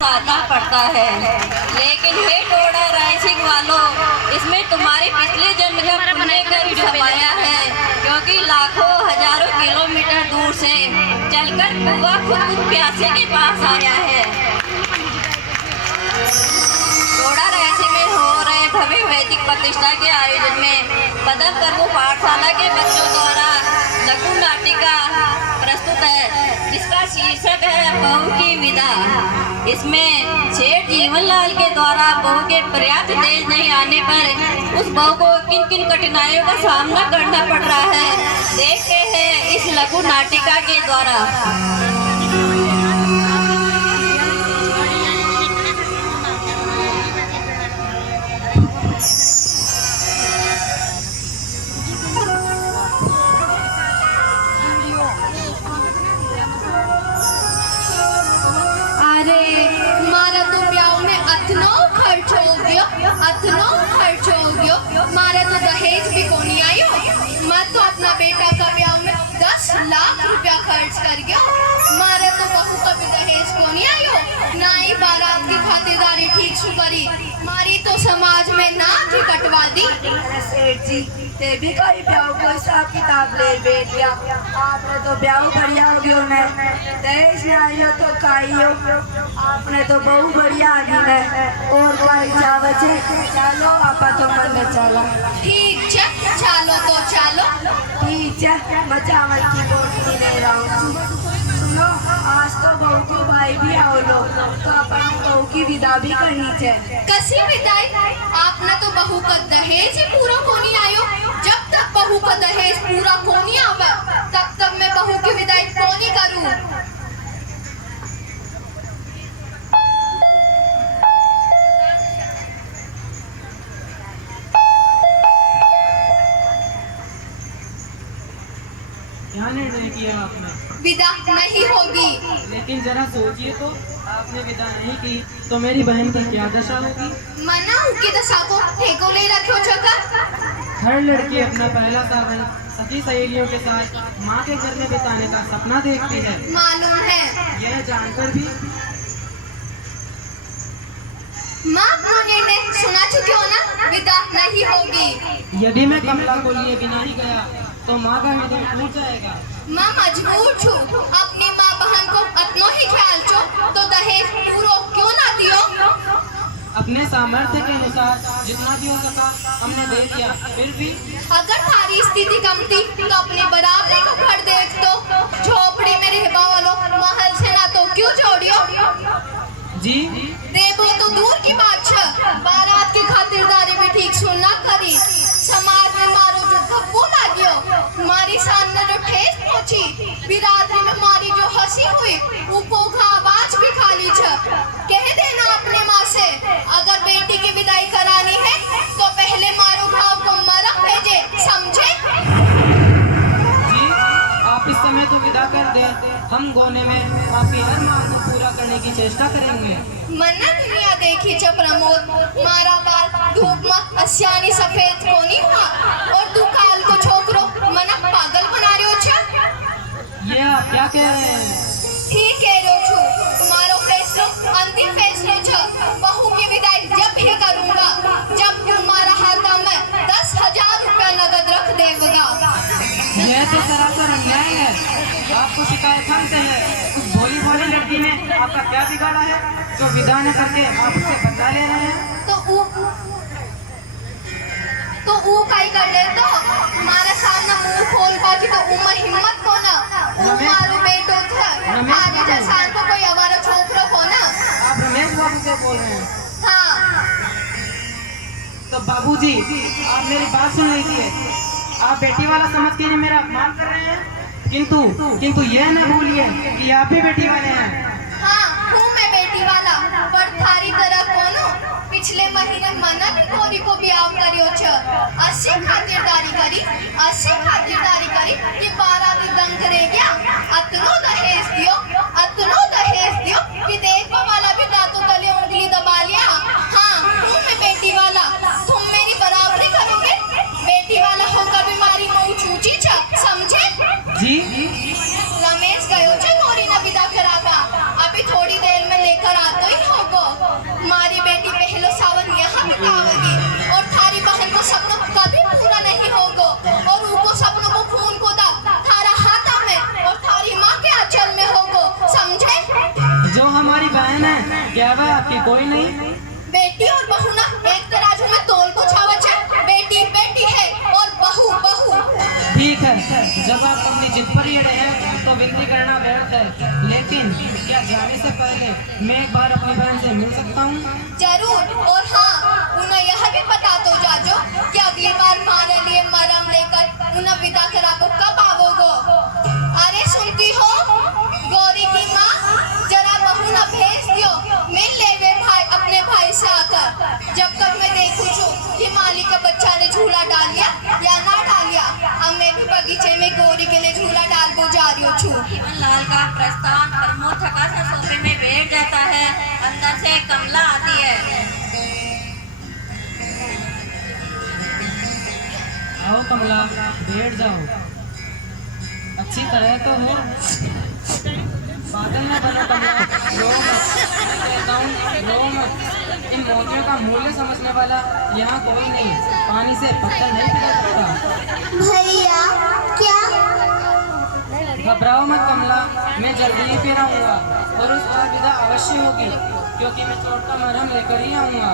आता पड़ता है। लेकिन हे टोडा रायसिंह वालों, इसमें तुम्हारे पिछले जन्म का पुण्य कर्म समाया है, क्योंकि लाखों हजारों किलोमीटर दूर से चलकर बुआ खुद प्यासे के पास आया है। टोडा रायसिंह में हो रहे भव्य वैदिक प्रतिष्ठा के आयोजन में पदम प्रभु पाठशाला के बच्चों द्वारा लघु नाटिका प्रस्तुत है, जिसका शीर्षक है बहू की विदा। इसमें सेठ जीवनलाल के द्वारा बहू के पर्याप्त दहेज नहीं आने पर उस बहू को किन किन कठिनाइयों का सामना करना पड़ रहा है, देखते हैं इस लघु नाटिका के द्वारा। मारे तो दहेज भी को नहीं आयो। मैं तो अपना बेटा का ब्याह में 10 लाख रुपया खर्च कर गया। मारे तो बहू का भी दहेज को नहीं आयो, ना ही बारात की खातिरदारी ठीक से करी। मारी तो समाज में नाक ही कटवा दी। सेठ जी ते भी कोई ब्याह को हिसाब किताब ले बैठ गया। आपने तो ब्याह बढ़िया हो गयो ने, दहेज ना आयो तो खाइयो। आपने तो बहुत बढ़िया आ गई ने, और कोई चावल चलो आपा तो मन में चला। ठीक है, चलो तो चलो। ठीक है, मैं चावल की बोतल ले रहा हूँ। सुनो, आज तो बहू के भाई भी आओ लोग, तो अपन बहू की विदा भी करनी चाहिए। कसी विदाई? आपने तो बहू का दहेज ही पूरा को नहीं आयो। जब तक बहू का दहेज पूरा को नहीं आवा, तब तक मैं बहू की विदाई को नहीं करूँ। क्या निर्णय किया आपने? विदा नहीं होगी। लेकिन जरा सोचिए तो, आपने विदा नहीं की तो मेरी बहन की क्या दशा होगी? मना उनकी दशा को ठेको ले रखो चका। हर लड़की अपना पहला सावन सभी सहेलियों के साथ माँ के घर में बिताने का सपना देखती है। मालूम है। यह जानकर भी माँ अपना निर्णय सुना चुके हो ना, विदा नहीं होगी। यदि मैं कमला को लिए बिना ही गया तो माँ का हृदय टूट जाएगा। मैं मजबूर छू, अपनी माँ बहन को अपनो ही ख्याल छो, तो दहेज पूरो क्यों ना दियो? अपने सामर्थ्य के अनुसार जितना भी हो सका हमने दे दिया, फिर भी अगर थारी स्थिति कम थी तो अपनी बराबरी को घर देख दो। झोपड़ी में रहबा वालों महल से ना तो क्यों जोड़ियो? जी देवो तो दूर की बात है, बारात की खातिरदारी भी ठीक सुनना करी। समाज में मारो जो धब्बो लागियो, मारी सामने जो ठेस पहुंची, बिरादरी में मारी जो हंसी हुई, वो पोखा आवाज भी खाली छ। कह देना अपने माँ से, अगर बेटी की विदाई करानी है तो पहले मारो भाव को मरक भेजे, समझे? जी, आप इस समय तो विदा कर दे, हम गोने में आपकी हर मांग को पूरा करने की चेष्टा करेंगे। मन्ना दुनिया देखी छ प्रमोद, मारा बाल धूप में अस्यानी सफेद को नहीं हुआ, और तू काल को छोकरो मना पागल बना रहे हो छ। ये आप क्या कह रहे हैं? ठीक कह रहे हो छु, मारो फैसलो अंतिम फैसलो छ। बहू की विदाई जब भी करूंगा जब तुम्हारा हाथ में 10,000 रुपया नगद रख देगा। यह तो सरासर अन्याय है। आपको शिकायत हमसे है। उस भोली भोली लड़की ने आपका क्या बिगाड़ा है जो विदा न करके आप उससे बदला ले रहे हैं? तो ऊ काई कर ले तो हमारा सामने मुंह खोल बाकी तो उम्र हिम्मत को ना मारू बेटो था आगे जैसा को कोई हमारा छोकरो को ना। आप रमेश बाबू से बोल रहे हैं? हाँ। तो बाबूजी, आप मेरी बात सुन लीजिए। आप बेटी वाला समझ के मेरा अपमान कर रहे हैं, किंतु यह न भूलिए कि आप भी बेटी वाले हैं। हाँ, हूँ मैं बेटी वाला, पर थारी तरह कोनो पिछले महीने मना भी कोरी को ब्याह करियो छ। अस्सी खातिरदारी करी कि बाराती दंग रह गया। अतनो दहेज दियो कि देखो वाला भी दांतों तले उंगली दबा लिया। हाँ, हूँ मैं बेटी वाला, तुम मेरी बराबरी करोगे? बेटी वाला होकर भी मारी मुँह चूची छ, समझे? जी रमेश गयो छ गोरी न विदा करावा, अभी थोड़ी देर में लेकर आता ही हो। हमारी बहन है, क्या वह आपकी कोई नहीं? बेटी और बहू ना एक तराजू में तोल को छावच है। बेटी बेटी है और बहू बहू। ठीक है, जब आप अपनी जिद पर ही अड़े हैं तो विनती करना व्यर्थ है, लेकिन क्या जाने से पहले मैं एक बार अपनी बहन से मिल सकता हूँ? जरूर। और हाँ, उन्हें यह भी पता तो जाजो कि अगली बार मारे लिए मरम लेकर उन्हें विदा करा को कब आवोगो। अरे सुनती हो गौरी की माँ, जरा बहू न भेज दियो, मिल ले वे भाई अपने भाई से आकर। जब तक मैं देखूं छू कि माली का बच्चा ने झूला डाल लिया या ना डाल लिया, अब मैं भी बगीचे में गौरी के लिए झूला डाल को जा रही छू। जीवनलाल का प्रस्थान प्रमोद थका सा सोफे में बैठ जाता है। अंदर से कमला आती है। आओ कमला, बैठ जाओ। अच्छी तरह तो हो, बादल में बना कमला, रो मत। मैं कहता हूँ रो मत। इन मोतियों का मूल्य समझने वाला यहाँ कोई नहीं, पानी से पत्थर नहीं पिघल सकता। भैया क्या? घबराओ मत कमला, मैं जल्दी ही फिर आऊँगा और उस बार विदा अवश्य होगी, क्योंकि मैं चोट का मरहम लेकर ही आऊँगा।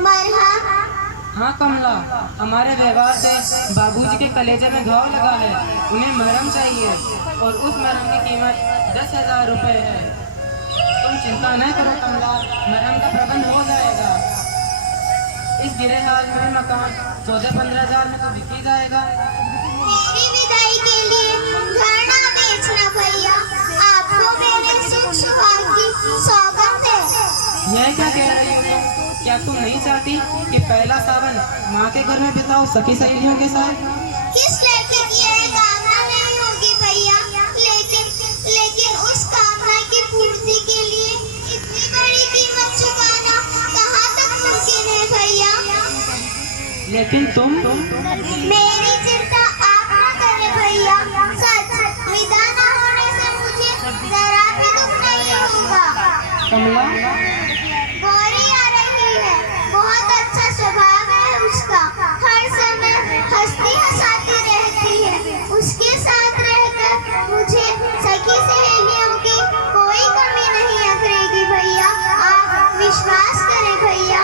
मरहम? हाँ कमला, हमारे व्यवहार से बाबूजी के कलेजे में घाव लगा है, उन्हें मरहम चाहिए और उस मरहम की कीमत 10,000 रुपये है। तुम चिंता न करो कमला, मरहम का प्रबंध हो जाएगा। इस गिरे हाल में मकान 14-15 हज़ार में तो बिक ही जाएगा। मेरी विदाई के लिए घर ना बेचना भैया, आपको मेरे सुख सुहाग की सौगंध है। यह क्या कह रही हो तुम? क्या तुम नहीं चाहती कि पहला सावन माँ के घर में बिताओ सखी सहेलियों के साथ? किस लड़के की यह कामना नहीं होगी भैया, लेकिन उस कामना की पूर्ति के लिए इतनी बड़ी कीमत चुकाना कहाँ तक मुमकिन है भैया? लेकिन तुम मेरी चिंता आप न करें भैया, सच विदा न होने से मुझे जरा भी दुख नहीं होगा। कमला, गौरी आ रही है, बहुत अच्छा स्वभाव है उसका, हर समय हंसती हंसाती रहती है। उसके साथ रहकर मुझे सखी सहेलियों की कोई कमी नहीं अखरेगी भैया, आप विश्वास करें भैया।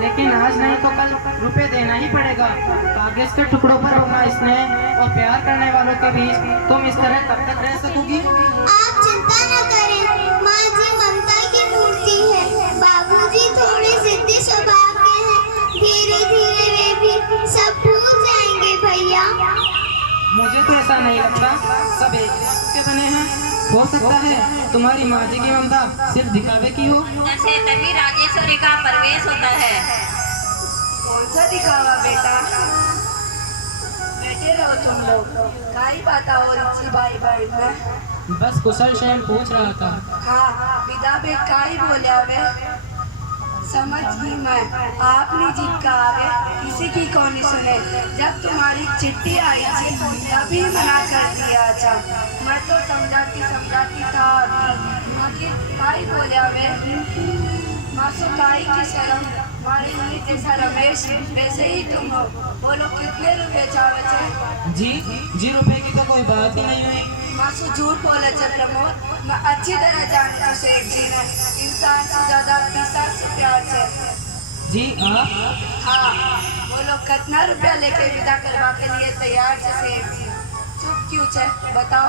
लेकिन आज नहीं तो कल रुपए देना ही पड़ेगा। कागज के टुकड़ों पर होना स्नेह और प्यार करने वालों के बीच तुम इस तरह कब तक रह सकोगी? आप चिंता न करें, माँ जी ममता की मूर्ति है, बाबूजी थोड़े जिद्दी स्वभाव के हैं, धीरे धीरे वे भी सब भूल जाएंगे भैया। मुझे तो ऐसा नहीं लगता, सब एक वक्त के बने हैं। हो सकता है तुम्हारी माँ जी की ममता सिर्फ दिखावे की हो। अंदर से तभी राजेश्वरी का प्रवेश होता है। कौन सा दिखावा बेटा? बैठे रहो तुम लोग, काई बात हो रही भाई में? बस कुशल क्षेम पूछ रहा था। हाँ, विदा बे काई बोले वे? समझ ही मैं, आपने जिद का आवे किसी की कौन सुने। जब तुम्हारी चिट्ठी आई थी तभी मना कर दिया था। मैं तो समझाती था अभी काई बोले वे? मासो काई की शर्म, हमारी नहीं जैसा रमेश वैसे ही तुम हो। बोलो कितने रुपए चाहे थे? जी रुपए की तो कोई बात ही नहीं हुई। मासू झूठ बोले थे प्रमोद, मैं अच्छी तरह जानती हूँ सेठ जी ने इंसान से ज्यादा पिसा से प्यार से। जी आप? हाँ, बोलो कितना रुपया लेके विदा करवा के लिए तैयार थे सेठ जी? चुप क्यों थे बताओ?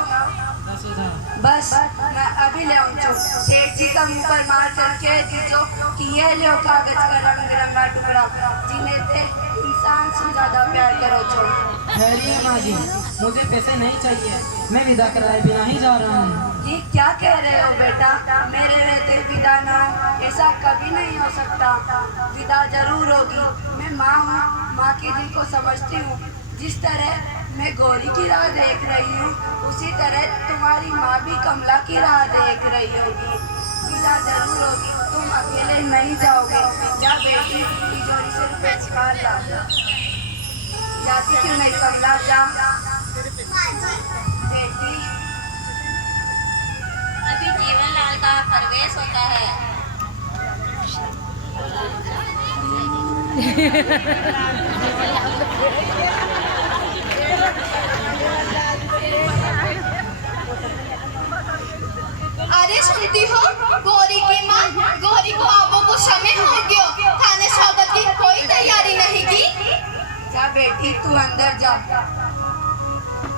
10,000। बस मैं अभी ले आऊँ। सेठ जी का मुंह पर मार करके दीजो कि यह लो कागज का रंग बिरंगा टुकड़ा, जिन्हें ते इंसान से ज्यादा प्यार करो छो। ठहरिए माँ जी, मुझे पैसे नहीं चाहिए, मैं विदा कराए बिना ही जा रहा हूँ। जी क्या कह रहे हो बेटा? मेरे रहते विदा ना हो, ऐसा कभी नहीं हो सकता। विदा जरूर होगी। मैं माँ हूँ, माँ के दिल को समझती हूँ। जिस तरह मैं गौरी की राह देख रही हूँ, उसी तरह तुम्हारी माँ भी कमला की राह देख रही होगी। विदा जरूर होगी, तुम अकेले नहीं जाओगे। जा बेटी, तिजोरी से रुपए निकाल ला। जाती क्यों नहीं कमला? जा बेटी। तभी जीवनलाल का प्रवेश होता है। अरे सुनती हो गौरी की माँ, गौरी को आबो को समय हो गयो, खाने स्वागत की कोई तैयारी नहीं की। जा बेटी तू अंदर जा।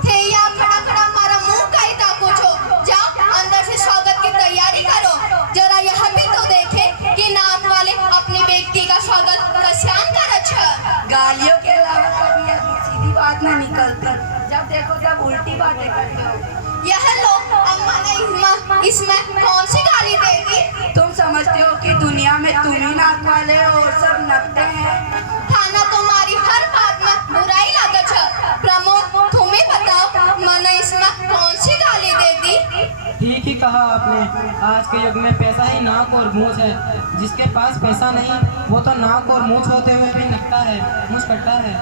थे या खड़ा खड़ा मारा मुंह कहीं ताको छो, जाओ अंदर से स्वागत की तैयारी करो। जरा यह भी तो देखे कि नात वाले अपनी बेटी का स्वागत कस्यान कर अच्छा। गालियों के अलावा कभी ऐसी सीधी बात ना निकलती, जब देखो तब उल्टी बातें करते हो। यह लो अम्मा ने इसमें कौन सी गाली दे दी? तुम समझते हो कि दुनिया में तुम ही नाक वाले हो और सब नकटे हैं? थाना तुम्हारी हर बात में बुराई लागत है। प्रमोद तुम्हें बताओ मैंने इसमें कौन सी गाली दे दी? ठीक ही कहा आपने, आज के युग में पैसा ही नाक और मूंछ है। जिसके पास पैसा नहीं वो तो नाक और मूंछ होते हुए भी नकटा है, मुंछ कट्टा है।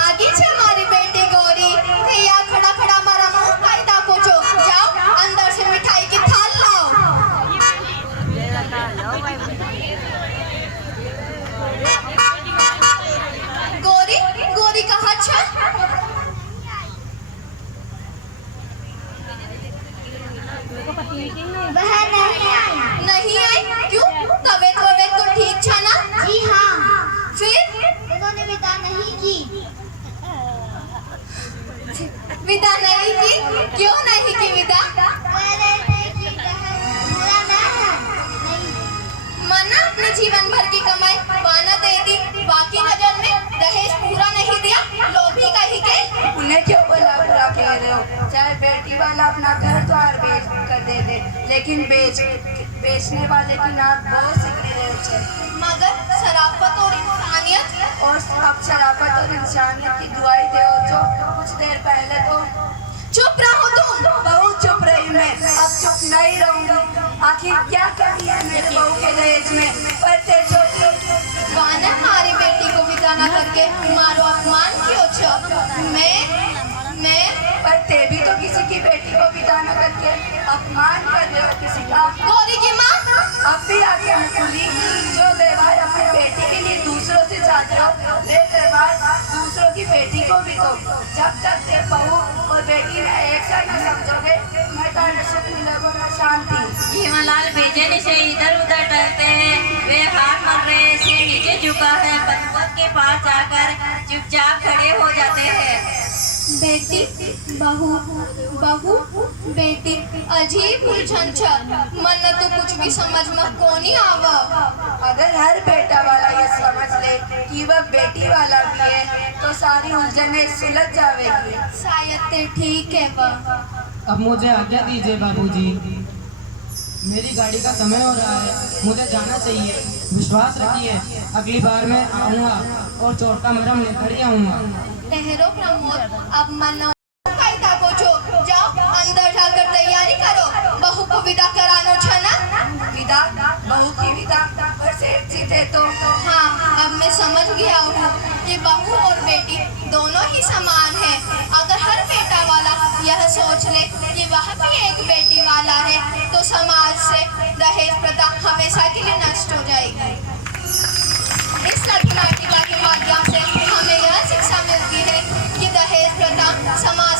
आगे से हमारी बेटी गौरी थे या खड़ा खड़ा मारा मुंह कायदा पूछो, जाओ अंदर से मिठाई की थाल लाओ। गौरी गौरी कहाँ छ? वह नहीं आई। क्यों? तबीयत वबीयत तो ठीक छ ना? जी हाँ, फिर उन्होंने विदा नहीं की। विदा नहीं की? क्यों नहीं की विदा? अरे नहीं, बुरा ना है। नहीं, मना अपने जीवन भर की कमाई पाना दे दी, बाकी नजर में दहेज पूरा नहीं दिया, लोभी कही के। उन्हें क्यों बुरा कह रहे हो? चाहे बेटी वाला अपना घर द्वार बेच कर दे दे, लेकिन बेचने वाले की नाक बहुत सिकड़ी रहे छे। मगर शराफत और इंसानियत। और अब शराफत और इंसानियत की दुआई दे जो कुछ देर पहले तो चुप रहो तुम। बहुत चुप रही मैं, अब चुप नहीं रहूंगी। आखिर क्या कमी है मेरे बहू के दहेज में? पढ़ते छोटी वाना हमारी बेटी को विदा न करके मारो अपमान क्यों छो? मैं पढ़ते भी तो किसी की बेटी को विदा न करके अपमान कर रहे हो किसी का। गौरी की माँ, अब भी आगे मुकुली, जो व्यवहार अपनी बेटी के लिए दूसरों से चाहते हो, वे व्यवहार दूसरों की बेटी को भी दो। जब तक ते बहू और बेटी में एक साथ न समझोगे, मैं ताने सुख मिलेगा न शांति। भीमालाल बेचैनी से इधर उधर टहलते हैं, वे हाथ मल रहे, सिर नीचे झुका है, पतिपत के पास जाकर चुपचाप खड़े हो जाते हैं। बेटी बहू बहू बेटी अजीब उलझन छ, मन तो कुछ भी समझ में कोनी आव। अगर हर बेटा वाला ये समझ ले कि वह बेटी वाला भी है, तो सारी उलझने सुलझ जाएगी। शायद ते ठीक है वह। अब मुझे आज्ञा दीजिए बाबूजी, मेरी गाड़ी का समय हो रहा है, मुझे जाना चाहिए। विश्वास रखिए अगली बार मैं आऊँगा और चोट का मरहम लेकर ही आऊँगा। ठहरो प्रमोद, अब मन कायदा पूछो, जाओ अंदर जाकर तैयारी करो, बहू को विदा करानो छ ना? विदा? बहू की विदा? पर सेठ जी थे तो। हाँ, अब मैं समझ गया हूँ कि बहू और बेटी दोनों ही समान हैं। अगर हर बेटा वाला यह सोच ले कि वह भी एक बेटी वाला है, तो समाज से दहेज प्रथा हमेशा के लिए नष्ट हो जाएगी। इस नाटिका के माध्यम से हमें यह शिक्षा मिलती है कि दहेज प्रथा समाज